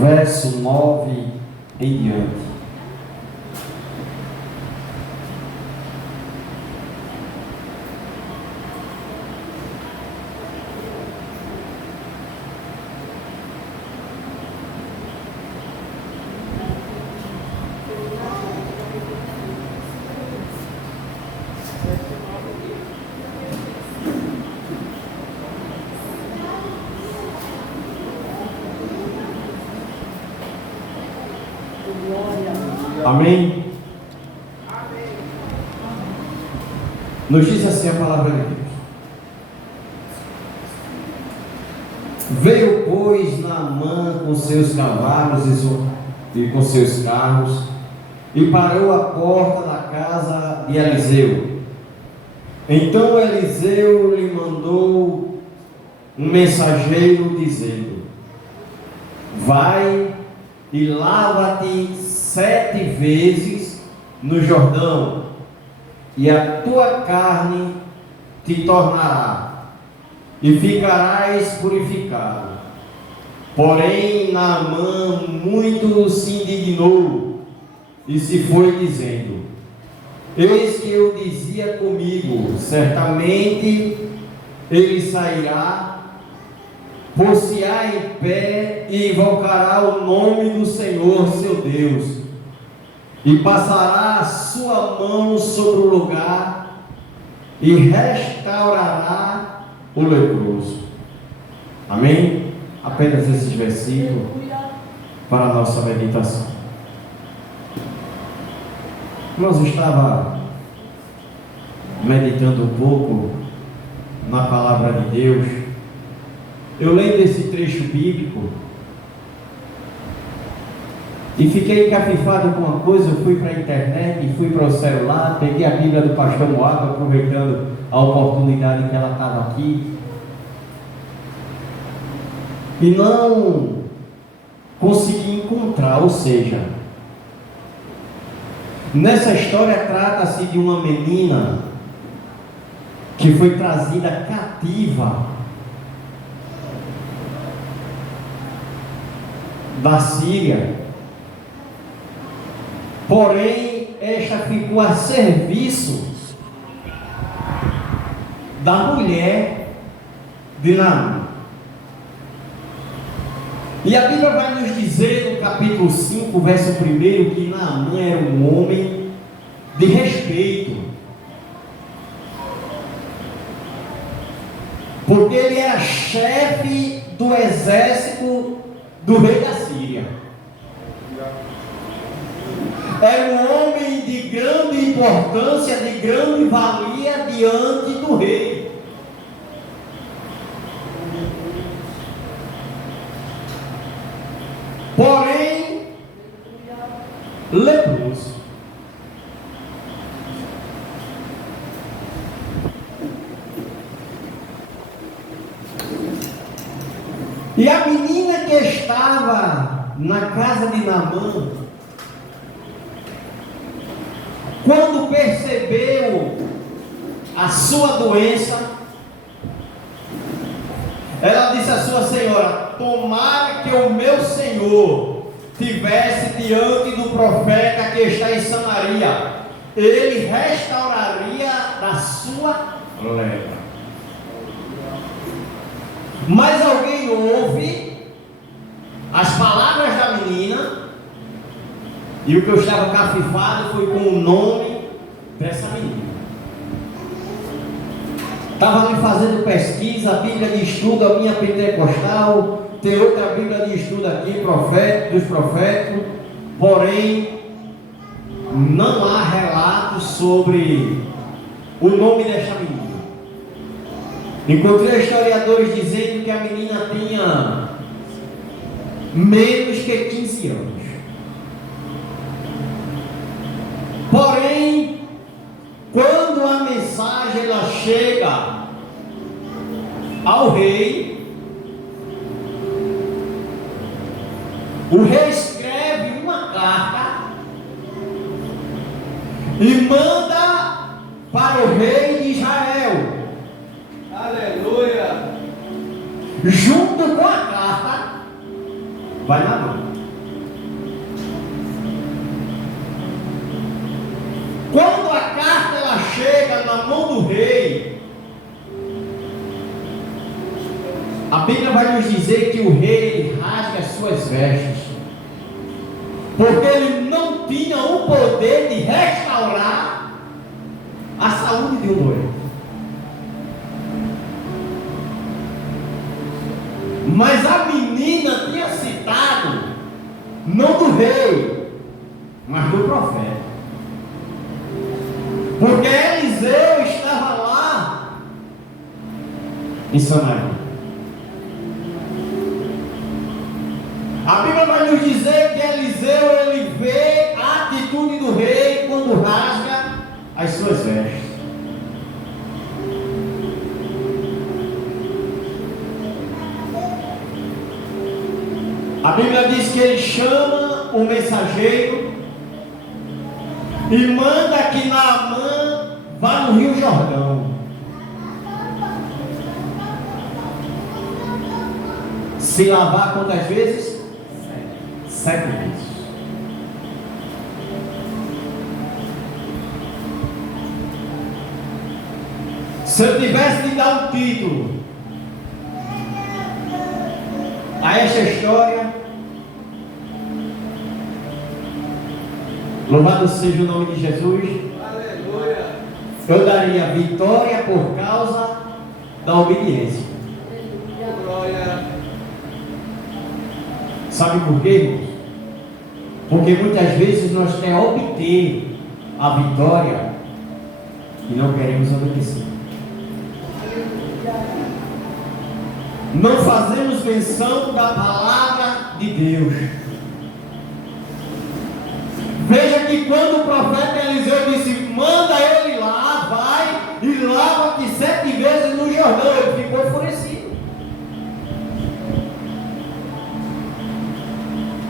verso 9 em diante. Amém? Nos diz assim a palavra de Deus. Veio, pois, Naamã com seus cavalos e com seus carros, e parou à porta da casa de Eliseu. Então Eliseu lhe mandou um mensageiro dizendo: vai e lava-te 7 vezes no Jordão, e a tua carne te tornará, e ficarás purificado. Porém Naamã muito se indignou e se foi dizendo: eis que eu dizia comigo, certamente ele sairá, pôr-se-á em pé e invocará o nome do Senhor seu Deus, e passará a sua mão sobre o lugar e restaurará o leproso. Amém? Apenas esses versículos para a nossa meditação. Nós estava meditando um pouco na palavra de Deus. Eu lendo esse trecho bíblico e fiquei encafifado com uma coisa. Eu fui para a internet e fui para o celular, peguei a Bíblia do pastor Moab, aproveitando a oportunidade que ela estava aqui, e não consegui encontrar. Ou seja, nessa história trata-se de uma menina que foi trazida cativa da Síria, porém esta ficou a serviço da mulher de Naamã. E a Bíblia vai nos dizer no capítulo 5, verso 1, que Naamã era um homem de respeito, porque ele era chefe do exército do rei da Síria. Era um homem de grande importância, de grande valia diante do rei. Porém, leproso. E a menina que estava na casa de Naamã, quando percebeu a sua doença, ela disse à sua senhora: tomara que o meu senhor tivesse diante do profeta que está em Samaria, ele restauraria da sua lepra. Mas alguém ouve as palavras da menina, e o que eu estava cafifado foi com o nome dessa menina. Estava ali fazendo pesquisa, a Bíblia de estudo, a minha pentecostal, tem outra Bíblia de estudo aqui, dos profetas, porém não há relatos sobre o nome desta menina. Encontrei historiadores dizendo que a menina tinha menos que 15 anos. Porém, quando a mensagem ela chega ao rei, o rei escreve uma carta e manda para o rei de Israel. Aleluia! junto com a carta, vai na mão. Quando a carta ela chega na mão do rei, a Bíblia vai nos dizer que o rei rasga as suas vestes, porque ele não tinha o poder de restaurar a saúde de um doente. Mas a menina tinha citado, não do rei, mas do profeta. Porque Eliseu estava lá em Samaria. A Bíblia vai nos dizer que Eliseu ele vê a atitude do rei quando rasga as suas vestes. A Bíblia diz que ele chama o mensageiro e manda que Naamã vá no Rio Jordão. Se lavar quantas vezes? 7 vezes. Se eu tivesse de dar um título a esta história, louvado seja o nome de Jesus, aleluia, eu daria vitória por causa da obediência. Glória. Sabe por quê, irmãos? Porque muitas vezes nós queremos obter a vitória e não queremos obedecer. Não fazemos menção da palavra de Deus. Veja que quando o profeta Eliseu disse, manda ele lá, vai e lava-te 7 vezes no Jordão, ele ficou enfurecido.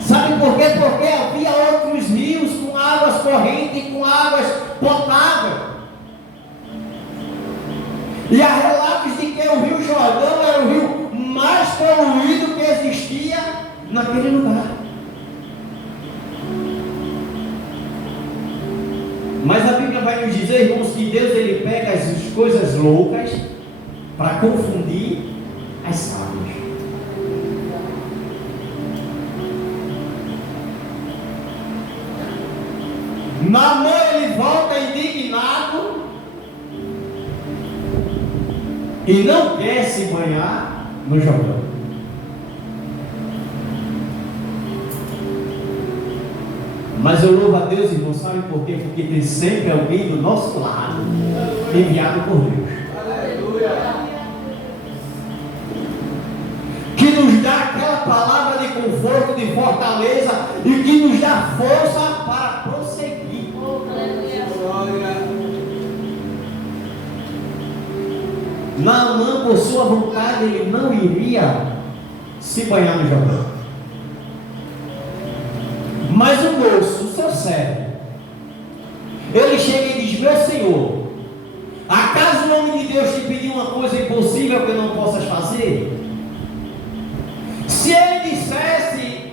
Sabe por quê? Porque havia outros rios com águas correntes e com águas potáveis. E há relatos de que o Rio Jordão era o rio mais poluído que existia naquele lugar. Mas a Bíblia vai nos dizer, irmãos, que Deus ele pega as coisas loucas para confundir as sábias. Naamã ele volta indignado e não quer se banhar no Jordão. Mas eu louvo a Deus, irmão, sabe por quê? Porque tem sempre alguém do nosso lado, enviado por Deus. Aleluia. Que nos dá aquela palavra de conforto, de fortaleza e que nos dá força para prosseguir. Glória. Naamã, por sua vontade, ele não iria se banhar no Jordão. Mas o moço, o seu servo, ele chega e diz, meu Senhor, acaso o nome de Deus te pediu uma coisa impossível que não possas fazer? Se ele dissesse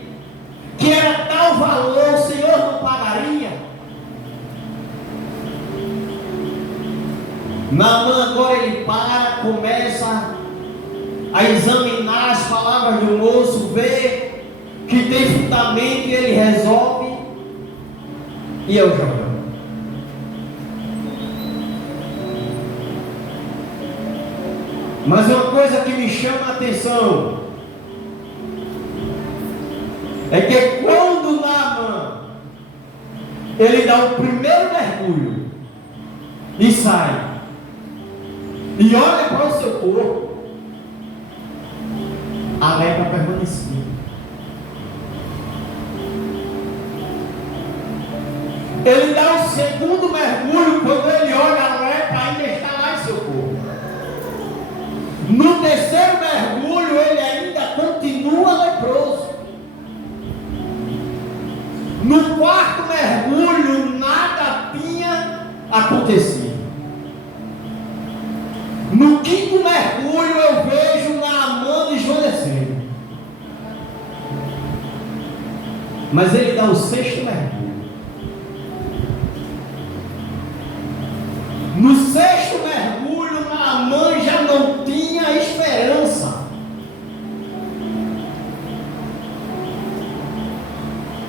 que era tal valor, o Senhor não pagaria? Naamã agora ele para, começa a examinar as palavras do moço, vê que tem fundamento e ele resolve e é o Jordão. Mas uma coisa que me chama a atenção é que quando Naamã ele dá o primeiro mergulho e sai e olha para o seu corpo, a lepra permanecia. Ele dá o segundo mergulho, quando ele olha, a lepra ainda está lá em seu corpo. No terceiro mergulho, ele ainda continua leproso. No quarto mergulho, nada tinha acontecido. No quinto mergulho, eu vejo Naamã Mas ele dá o sexto mergulho. No sexto mergulho, Naamã já não tinha esperança.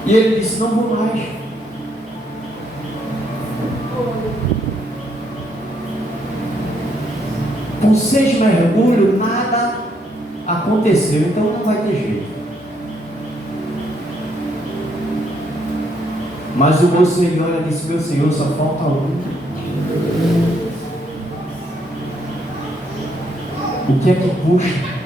E ele disse: não vou mais. Com 6 mergulhos, nada aconteceu, então não vai ter jeito. Mas o moço ele olha e disse: meu Senhor, só falta um. O que é que custa?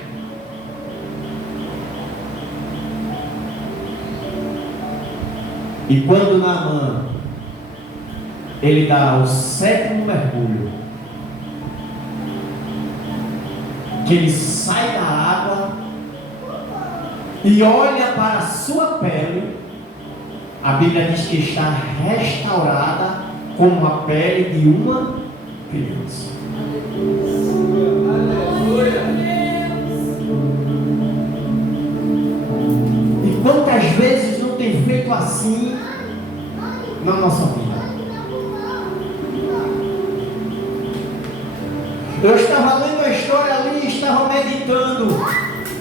E quando Naamã ele dá o 7º mergulho, que ele sai da água e olha para a sua pele, a Bíblia diz que está restaurada como a pele de uma criança. E quantas vezes não tem feito assim na nossa vida? Eu estava lendo a história ali, estava meditando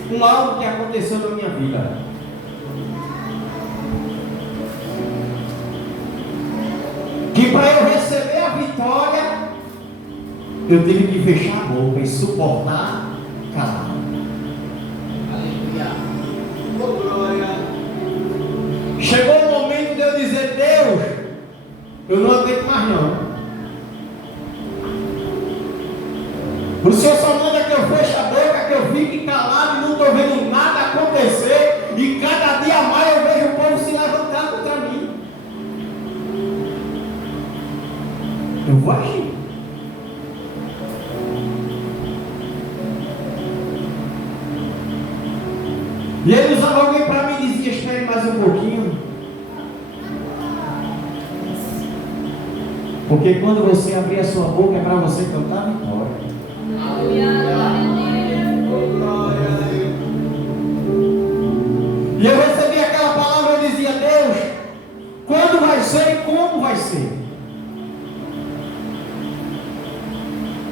com algo que aconteceu na minha vida. Que para eu receber a vitória, eu tive que fechar a boca e suportar calado. Aleluia. Oh, glória. Chegou o momento de eu dizer: Deus, eu não aguento mais não. O Senhor só manda que eu feche a boca, que eu fique calado e não estou vendo nada acontecer. E cada dia mais eu vejo o povo se levantar contra mim. Eu vou agir. E ele usava alguém para mim e dizia: espere mais um pouquinho. Porque quando você abrir a sua boca é para você cantar a vitória. E eu recebi aquela palavra e dizia: Deus, quando vai ser e como vai ser?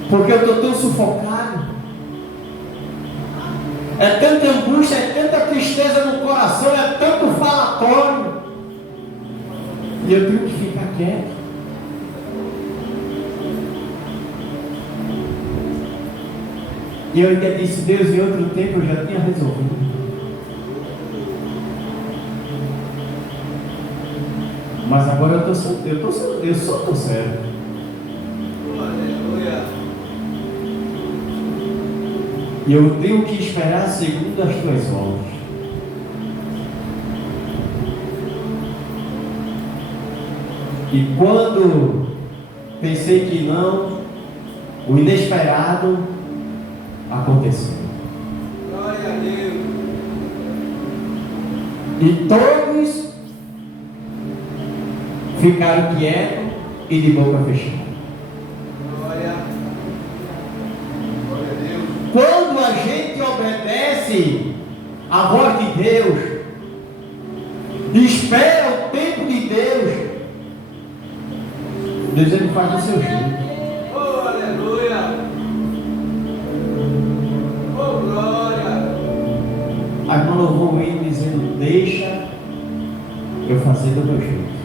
Porque eu estou tão sufocado. É tanta angústia, é tanta tristeza no coração, é tanto falatório. E eu tenho que ficar quieto. E eu ainda disse: Deus, em outro tempo eu já tinha resolvido. Mas agora eu só estou sério. E eu tenho que esperar segundo as tuas ordens. E quando pensei que não, o inesperado aconteceu. Glória a Deus. E todos ficaram quietos e de boca fechada. Glória a Deus. Quando a gente obedece a voz de Deus, espera o tempo de Deus, Deus ele faz do seu jeito. Oh, aleluia. Oh, glória. A irmã louvou o hino dizendo: deixa eu fazer do meu jeito.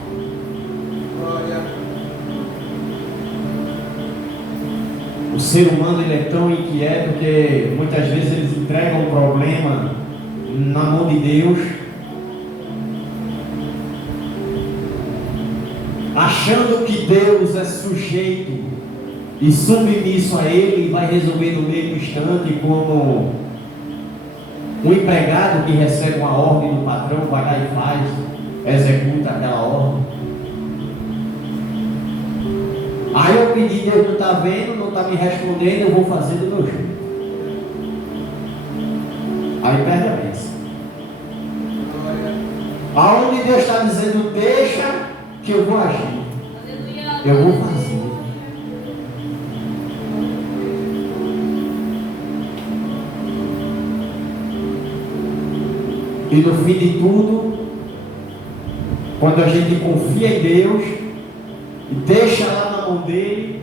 Glória. O ser humano ele é tão inquieto que muitas vezes eles entregam o problema na mão de Deus, achando que Deus é sujeito e submisso a Ele e vai resolver no mesmo instante, como um empregado que recebe uma ordem do patrão, vai lá e faz, executa aquela ordem. Aí eu pedi: Deus não está vendo, não está me respondendo, eu vou fazer do meu jeito. Aí perde a bênção. Aonde Deus está dizendo: deixa que eu vou agir, eu vou fazer. E no fim de tudo, Quando a gente confia em Deus e deixa lá na mão dele,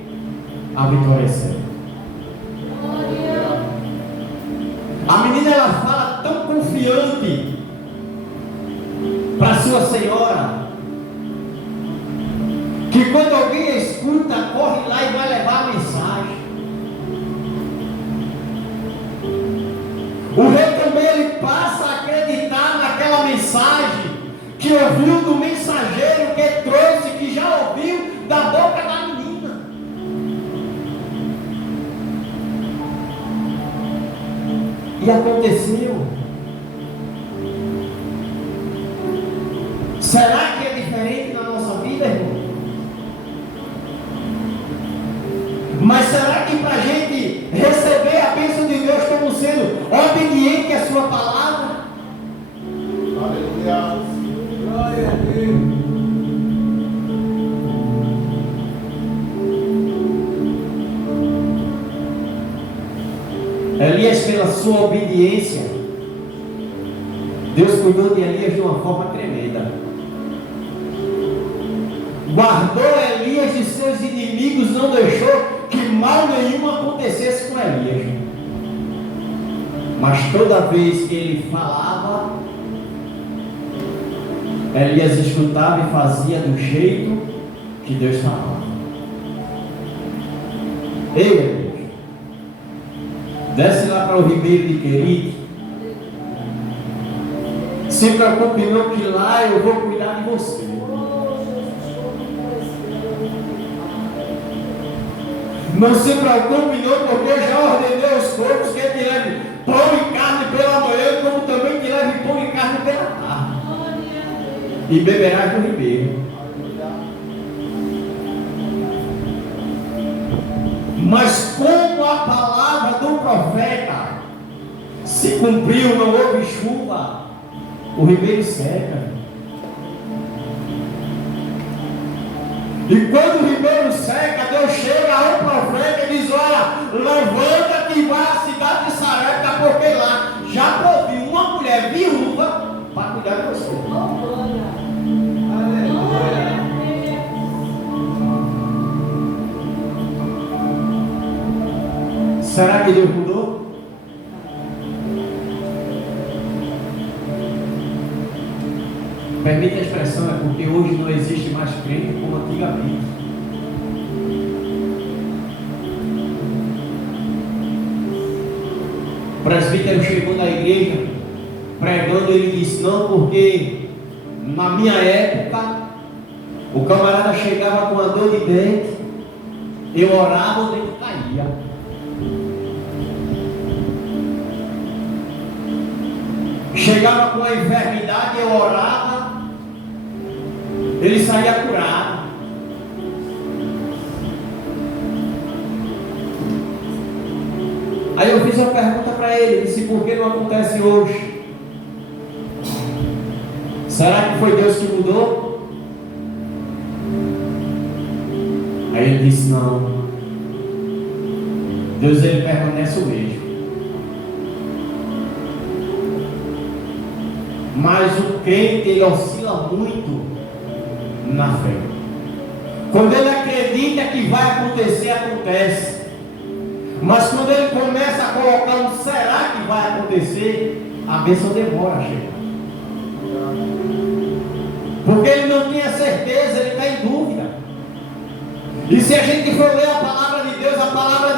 a vitória é certa. A menina, ela fala tão confiante para sua senhora, que quando alguém escuta, corre lá e vai levar a mensagem. O rei também, ele passa a acreditar naquela mensagem que ouviu do mensageiro que trouxe, que já ouviu da boca da menina. E aconteceu. Será que é diferente na nossa vida, irmão? Mas será que para a gente receber a bênção de Deus como sendo obediente à sua palavra? Aleluia. Glória a Deus. Elias, pela sua obediência, Deus cuidou de Elias de uma forma tremenda. Guardou Elias de seus inimigos, não deixou que mal nenhum acontecesse com Elias. Mas toda vez que ele falava, Elias escutava e fazia do jeito que Deus falava. Ei, Elias, desce lá para o ribeiro de Querite. Se preocupe não, que lá eu vou cuidar de você. Não se preocupe não, porque eu já ordenei aos corpos que te leve pão e carne pela manhã, como também te leve pão e carne pela tarde. E beberás do ribeiro. Mas como a palavra do profeta se cumpriu, não houve chuva, o ribeiro seca. E quando o ribeiro seca, Deus chega ao profeta e diz: olha, levanta-te e vai à cidade de Sarepta, porque lá já provei uma mulher viúva para cuidar de você. Será que Deus mudou? Permite a expressão, é porque hoje não existe mais crente como antigamente. O presbítero chegou na igreja pregando, ele disse: não, porque na minha época o camarada chegava com uma dor de dente, eu orava, o dente caía. Chegava com a enfermidade, eu orava, ele saía curado. Aí eu fiz uma pergunta para ele, disse: por que não acontece hoje? Será que foi Deus que mudou? Aí ele disse: não, Deus, ele permanece o mesmo. Mas o crente, ele oscila muito na fé. Quando ele acredita que vai acontecer, acontece. Mas quando ele começa a colocar um será que vai acontecer, a bênção demora a chegar. Porque ele não tem a certeza, ele está em dúvida. E se a gente for ler a palavra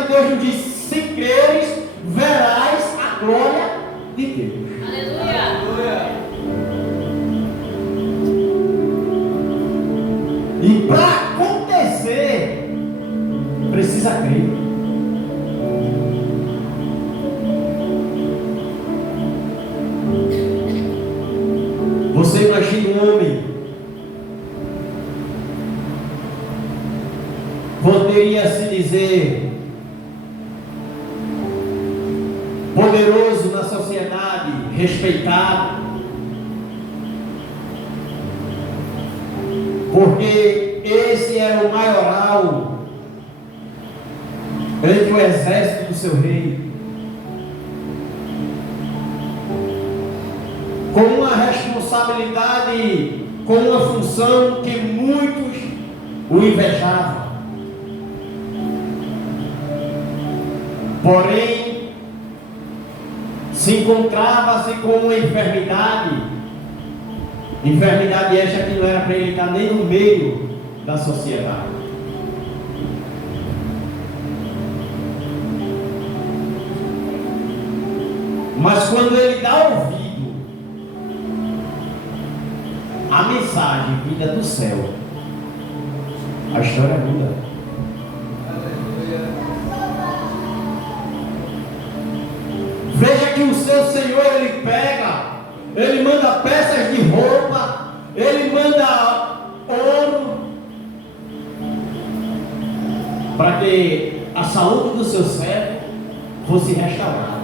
de Deus nos diz: se creres, verás a glória de Deus. Aleluia. E para acontecer, precisa crer. Você imagina um homem, poderia se dizer, poderoso na sociedade, respeitado, porque esse era o maioral entre o exército do seu rei, com uma responsabilidade com uma função que muitos o invejavam. Porém, se encontrava-se com uma enfermidade esta que não era para ele estar nem no meio da sociedade. Mas quando ele dá ouvido à mensagem vinda do céu, a história muda. Veja que o seu Senhor, ele pega, ele manda peças de roupa, ele manda ouro, para que a saúde do seu servo fosse restaurada.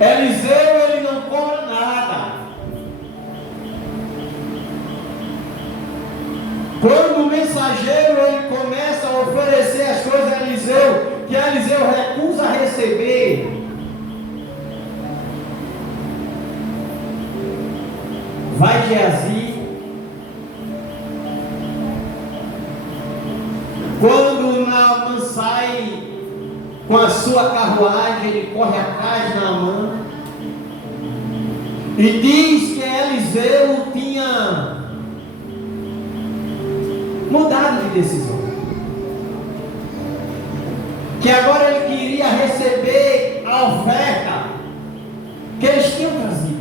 Eliseu, ele não cobra nada. Quando o mensageiro ele começa a oferecer as coisas a Eliseu, que Eliseu recusa a receber, vai Geazi. Quando Naamã sai com a sua carruagem, ele corre atrás de Naamã e diz que Eliseu tinha mudado de decisão, que agora ele queria receber a oferta que eles tinham trazido.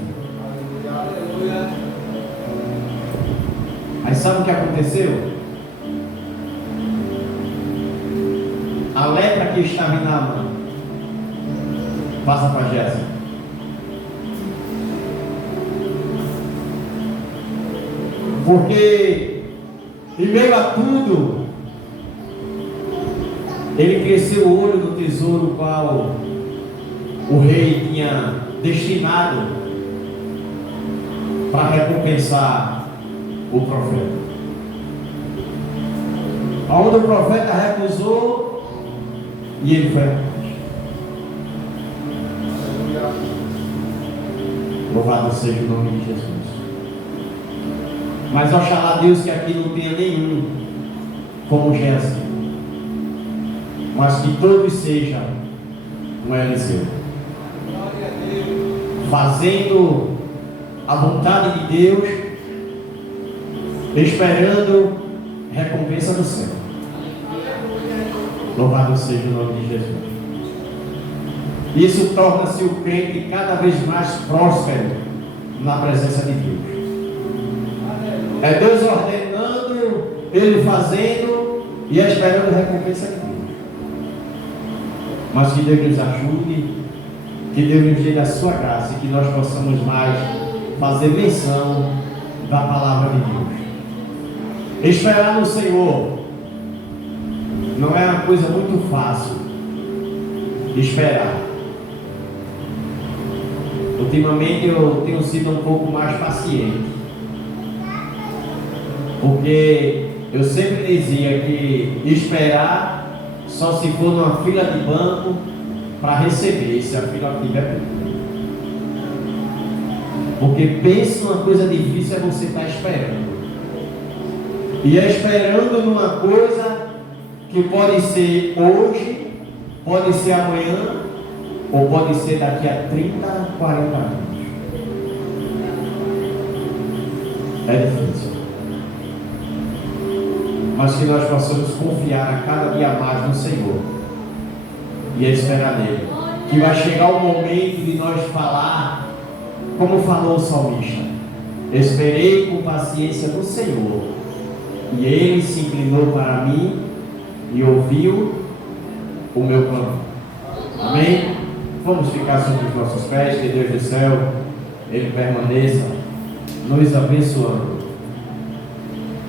Aí sabe o que aconteceu? A lepra que estava em Naamã passa para Geazi. Porque em meio a tudo, ele cresceu o olho do tesouro qual o rei tinha destinado para recompensar o profeta. Aonde o profeta recusou, e ele foi atrás. Louvado seja o nome de Jesus. Mas oxalá Deus que aqui não tenha nenhum como Geazi, mas que todos sejam um Eliseu, fazendo a vontade de Deus, esperando recompensa do céu. Louvado seja o nome de Jesus. Isso torna-se o crente cada vez mais próspero na presença de Deus. É Deus ordenando, ele fazendo e esperando a recompensa de Deus. Mas que Deus nos ajude, que Deus nos dê a sua graça e que nós possamos mais fazer menção da palavra de Deus. Esperar no Senhor não é uma coisa muito fácil. Esperar. Ultimamente eu tenho sido um pouco mais paciente, porque eu sempre dizia que esperar só se for numa fila de banco para receber, se a fila tiver pública. Porque pensa uma coisa difícil é você estar esperando. E é esperando numa coisa que pode ser hoje, pode ser amanhã, ou pode ser daqui a 30, 40 anos. É difícil. Mas que nós possamos confiar a cada dia mais no Senhor e esperar nele. Que vai chegar o momento de nós falar, como falou o salmista: esperei com paciência no Senhor, e ele se inclinou para mim e ouviu o meu clamor. Amém? Vamos ficar sobre os nossos pés, que Deus do céu, ele permaneça nos abençoando,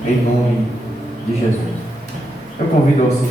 em nome de Jesus. Eu convido ao Senhor.